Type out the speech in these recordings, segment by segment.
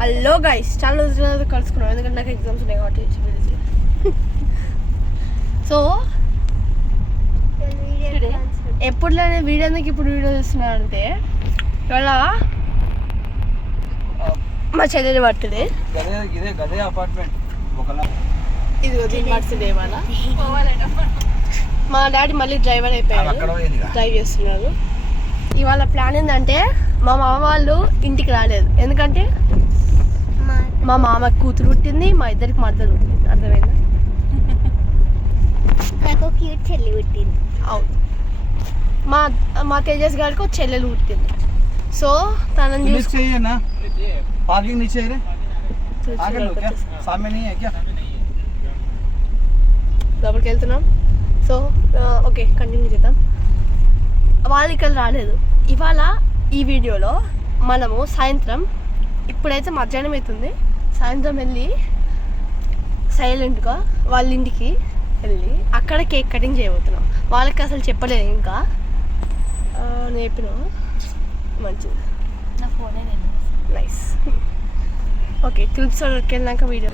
Hello guys, చాలా రోజుల కలుసుకున్నాం ఎందుకంటే నాకు ఎగ్జామ్స్ ఉన్నాయి కాబట్టి. సో ఎప్పుడులానే వీడియో ఎందుకు ఇప్పుడు వీడియో తీస్తున్నాను అంటే ఇవాళ మా చెల్లెలు బర్త్డే. ఇది బర్త్డే ఇవాళ. మా డాడీ మళ్ళీ డ్రైవర్ అయిపోయాడు, డ్రైవ్ చేస్తున్నారు. ఇవాళ ప్లాన్ ఏంటంటే మా మామ వాళ్ళు ఇంటికి రాలేదు ఎందుకంటే మా మామ కూతురు పుట్టింది, మా ఇద్దరికి మరదలు పుట్టింది. అర్థమైందా? నాకు క్యూట్ చెల్లి పుట్టింది. అవును, మా తేజస్ గారికి ఒక చెల్లెలు పుట్టింది. సో తనని లోపలికి వెళ్తున్నాం. సో ఓకే, కంటిన్యూ చేద్దాం. వాళ్ళు ఇక్కడ రాలేదు. ఇవాళ ఈ వీడియోలో మనము సాయంత్రం, ఇప్పుడైతే మధ్యాహ్నం అవుతుంది, సాయంత్రం వెళ్ళి సైలెంట్గా వాళ్ళ ఇంటికి వెళ్ళి అక్కడ కేక్ కటింగ్ చేయబోతున్నాం. వాళ్ళకి అసలు చెప్పలేదు ఇంకా, నేర్పిన మంచిది. నా ఫోనే నైస్. ఓకే, క్లిప్స్ వెళ్ళాక వీడియో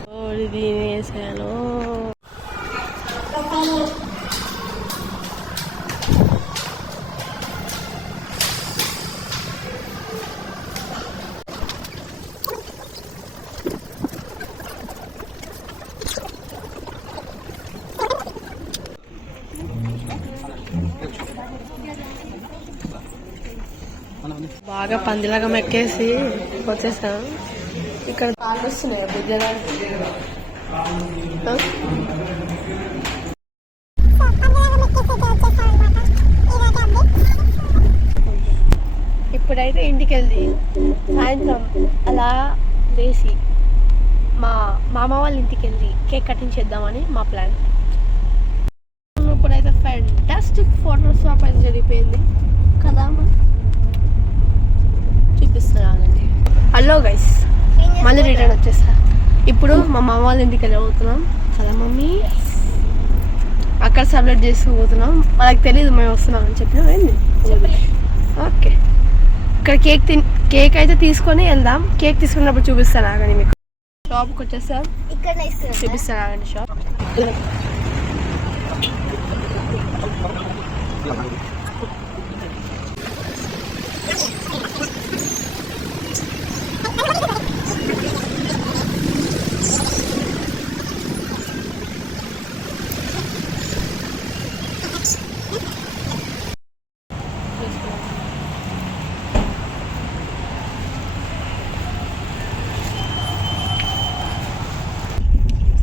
తినేసాను. బాగా పందిలాగా మెక్కేసి వచ్చేసాం. ఇక్కడ కాళ్ళు వస్తున్నాయి బుద్ధడానికి. ఇప్పుడైతే ఇంటికి వెళ్ళి సాయంత్రం అలా లేచి మా మామ వాళ్ళ ఇంటికి వెళ్ళి కేక్ కటింగ్ చేద్దామని మా ప్లాన్. ఇప్పుడైతే ఫ్యాంటాస్టిక్ ఫోటో షాప్ అయితే జరిగిపోయింది కదా, చూపిస్తున్నానండి. హలో గైస్, మళ్ళీ రిటర్న్ వచ్చేస్తా. ఇప్పుడు మా మామ వాళ్ళ ఇంటికి వెళ్ళిపోతున్నాం కదా మమ్మీ. అక్కడ సెలబ్రేట్ చేసుకోబోతున్నాం. వాళ్ళకి తెలియదు మేము వస్తున్నాం అని చెప్పినాం. ఏంది ఓకే, ఇక్కడ కేక్ అయితే తీసుకొని వెళ్దాం. కేక్ తీసుకున్నప్పుడు చూపిస్తాను ఆగండి మీకు. షాప్కి వచ్చేస్తాం, ఇక్కడ చూపిస్తాను ఆగండి షాప్.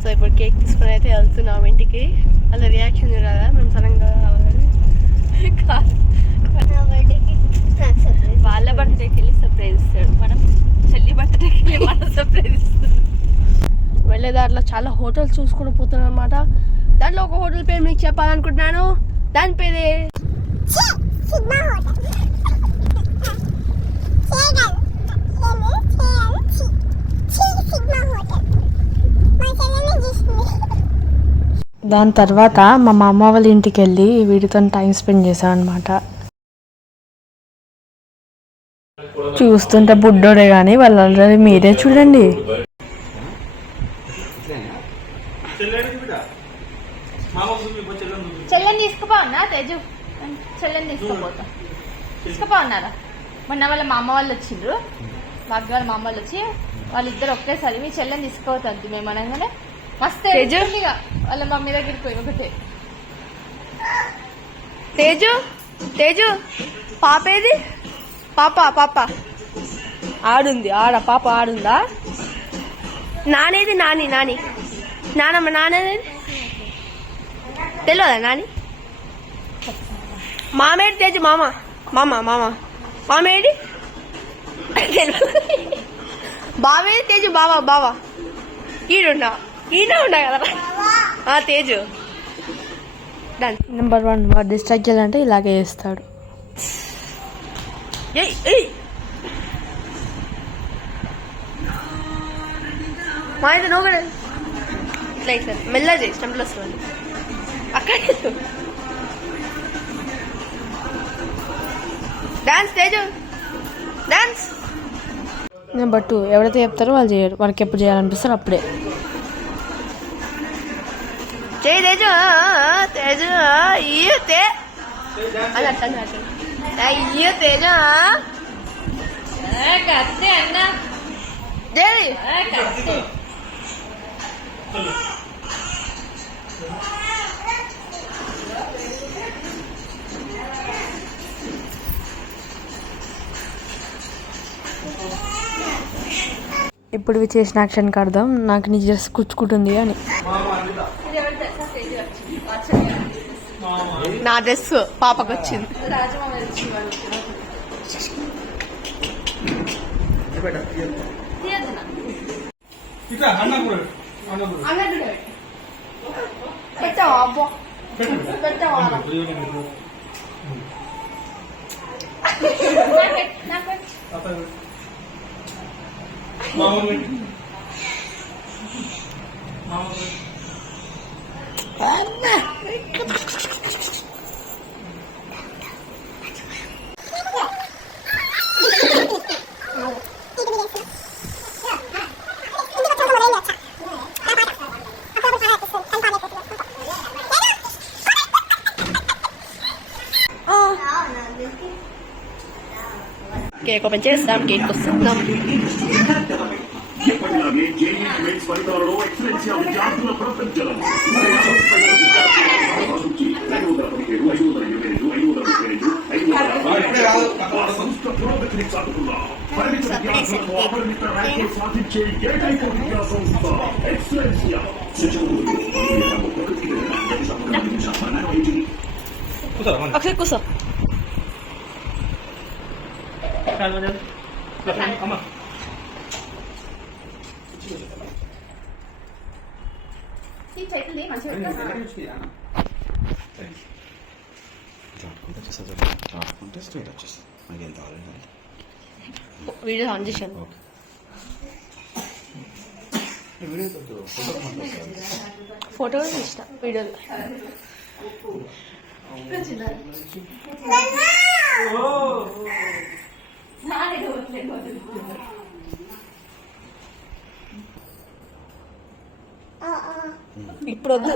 సో ఇప్పుడు కేక్ తీసుకుని అయితే వెళ్తున్నాం ఇంటికి. అలా రియాక్షన్ కదా, మేము సడన్గా రావాలని. వాళ్ళ బర్త్డేకి వెళ్ళి సర్ప్రైజ్ ఇస్తాడు, మనం చెల్లి బర్త్డేకి వెళ్ళి మనం సర్ప్రైజ్ ఇస్తాడు. వెళ్ళే దాంట్లో చాలా హోటల్స్ చూసుకుని పోతున్నాం అనమాట. దాంట్లో ఒక హోటల్ పేరు మీకు చెప్పాలనుకుంటున్నాను. దాని పేరే దాని తర్వాత మా మామ వాళ్ళ ఇంటికి వెళ్ళి వీడితో టైం స్పెండ్ చేశాను అనమాట. చూస్తుంటే బుడ్డోడే కానీ వాళ్ళందరూ మీరే చూడండి. చెల్లెని తీసుకుపోన్నా తేజు, చెల్లెని తీసుకుపోన్నారా? మొన్న వాళ్ళ మా అమ్మ వాళ్ళు వచ్చిండ్రు, భాగ్య వాళ్ళ మా అమ్మ వాళ్ళు వచ్చి వాళ్ళిద్దరు ఒకేసారి మీ చెల్లెని తీసుకోవద్దు మేము అనగానే మస్తు వాళ్ళ మమ్మీ దగ్గరికి పోయి ఒకటే. తేజు తేజు పాపేది? పాప ఆడుంది. పాప ఆడుందా? నానేది? నానమ్మ నానేది తెలియదా? నాని మామేడి? తేజు మామేడి బావేది? తేజు బావా ఈయన ఉన్నా కదా తేజు. నెంబర్ 1 వాడు డిస్ట్రాక్ట్ చేయాలంటే ఇలాగే చేస్తాడు. మా అయితే నువ్వు కూడా ఇట్లా ఇట్లా మెల్లగా చేసి టెంపుల్ వస్తుంది అక్కడ. Dance Teju dance. బట్ ఎవరైతే చెప్తారో వాళ్ళు చేయరు, వాళ్ళకి ఎప్పుడు చేయాలనిపిస్తారో అప్పుడే. తేజు తేజు అయ్యో అది అట్ట అయ్యో తేజు కత్తి అన్న దేవి కత్తి. ఇప్పుడు ఇవి చేసిన యాక్షన్కి అర్థం నాకు నీ డ్రెస్ కుచ్చుకుంటుంది అని. నా డ్రెస్ పాపకు వచ్చింది. పెట్టావా కేక్ ఓపెన్ చేస్తాం, కేక్ వస్తున్నాం. ఎప్పటిలాగే జేఈ మెయిన్స్ ఫలితాలలో ఎక్సలెన్షియల్ విద్యార్థుల ప్రపంచం సంస్థ పురోగతిని చాటుకున్నా పరిమిత విద్యార్థులకు అపరిమిత ర్యాంకులు సాధించే ఏకైక విద్యా సంస్థ ఎక్సలెన్షియా. ఒకసారి కూర్చో. చేతులు మంచిగా వీడియో ఆన్ చేశాను. ఫోటో ఇష్టం వీడియోలో. ఇప్పుడు వద్దు,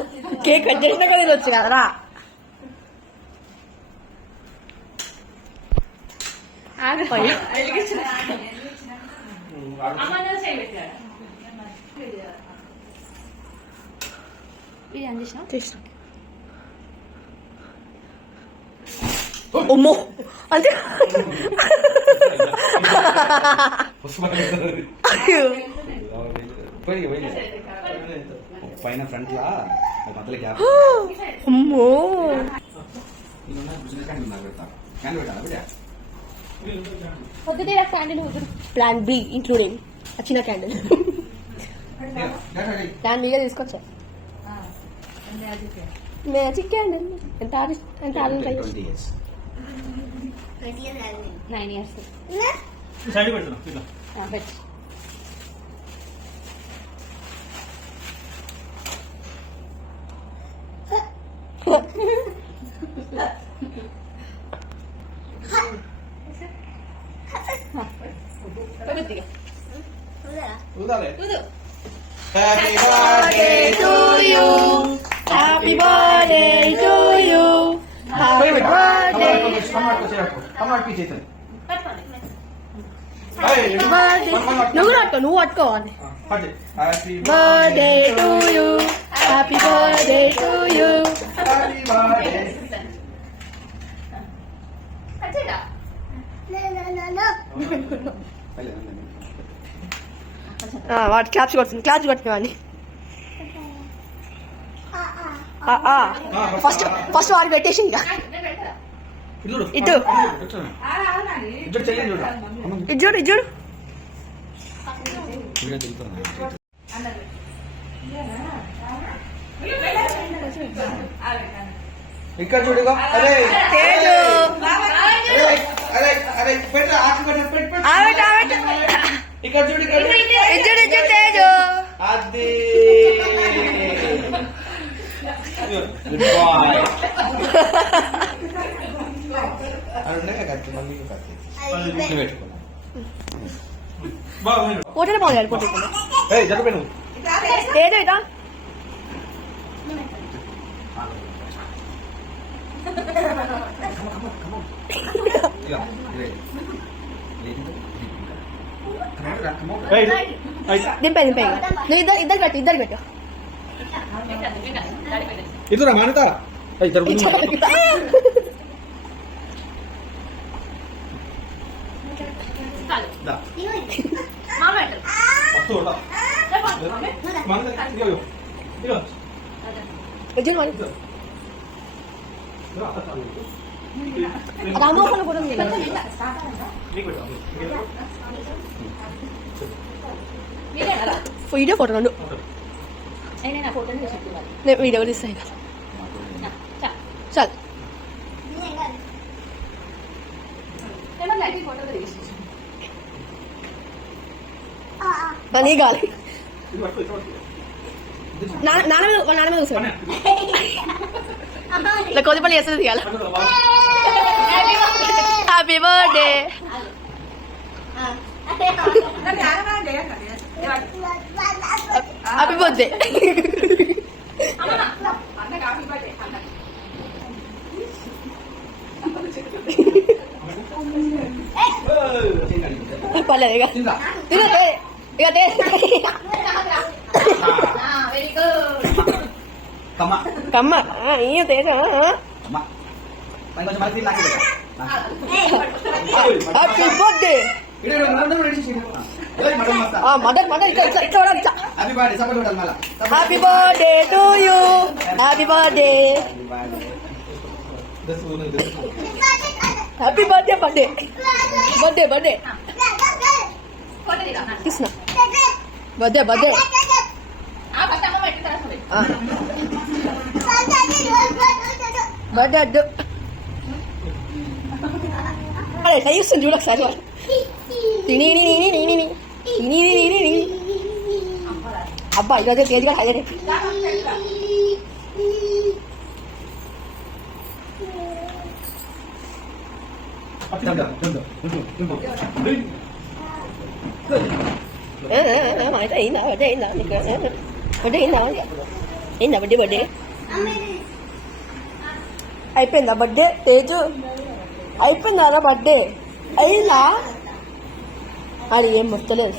కేక్ కట్ చేసినాక తినొచ్చు కదరా. అమ్మో అంటే పైన ఫ్రంట్ లా మధ్యలో గ్యాప్. అమ్మో ప్లాన్ బి ఇంక్లూడింగ్ చిన్న క్యాండిల్. ప్లాన్ బిగా తీసుకొచ్చా మ్యాజిక్ క్యాండిల్. ఎంత ఎంత 9 years. పెట్టి Happy birthday to you. Happy birthday to you. Happy birthday. నువ్వు పట్టుకోవాలి. Happy birthday to you. Happy birthday to you. వాటి క్లాప్స్ కొడుతుంది, క్లాప్స్ కొట్టుకోవాలి. ఫస్ట్ ఫస్ట్ వాడు పెట్టేసి ఇంకా ఇటు ఇటు చూడు ఇటు చూడు. ఇక్కడ చూడు. అరే అరే అరే పెట్టు ఇక్కడ చూడు. ఇటు తేజు. అది గుడ్ బాయ్. అరుణే కట్టు మమ్మీ కట్టు పెట్టుకో. ఫోటోలో బాగుంది ఫోటో జరగను ఏదో ఇదా దింపే నువ్వు ఇద్దరు పెట్టు ఇద్దరు మానత రామోహన్ కూడా వీడియో ఫోటో రెండు నేను వీడియో తీస్తాను కదా చాలు నీ కావాలి నాన్న మీద కూర్చోండి ఇలా కొద్దిపల్లి చేస్తుంది తీయాలి హ్యాపీ బర్త్డే హ్యాపీ బర్త్డే పర్లేదు ఇక ఇక వెరీ గుడ్ కమ్మ ఈ Teja happy birthday mother happy birthday to you happy birthday happy birthday birthday తీసిన బర్త్డే బర్త్డే అరే చదివిస్తుంది చూడు ఒకసారి అబ్బా ఇదే తేజ్గా అదే బర్త్డే అయిపోయిందా బర్త్డే తేజు అయిపోయిందా బర్త్డే అయిందా అది ఏం మొత్తలేదు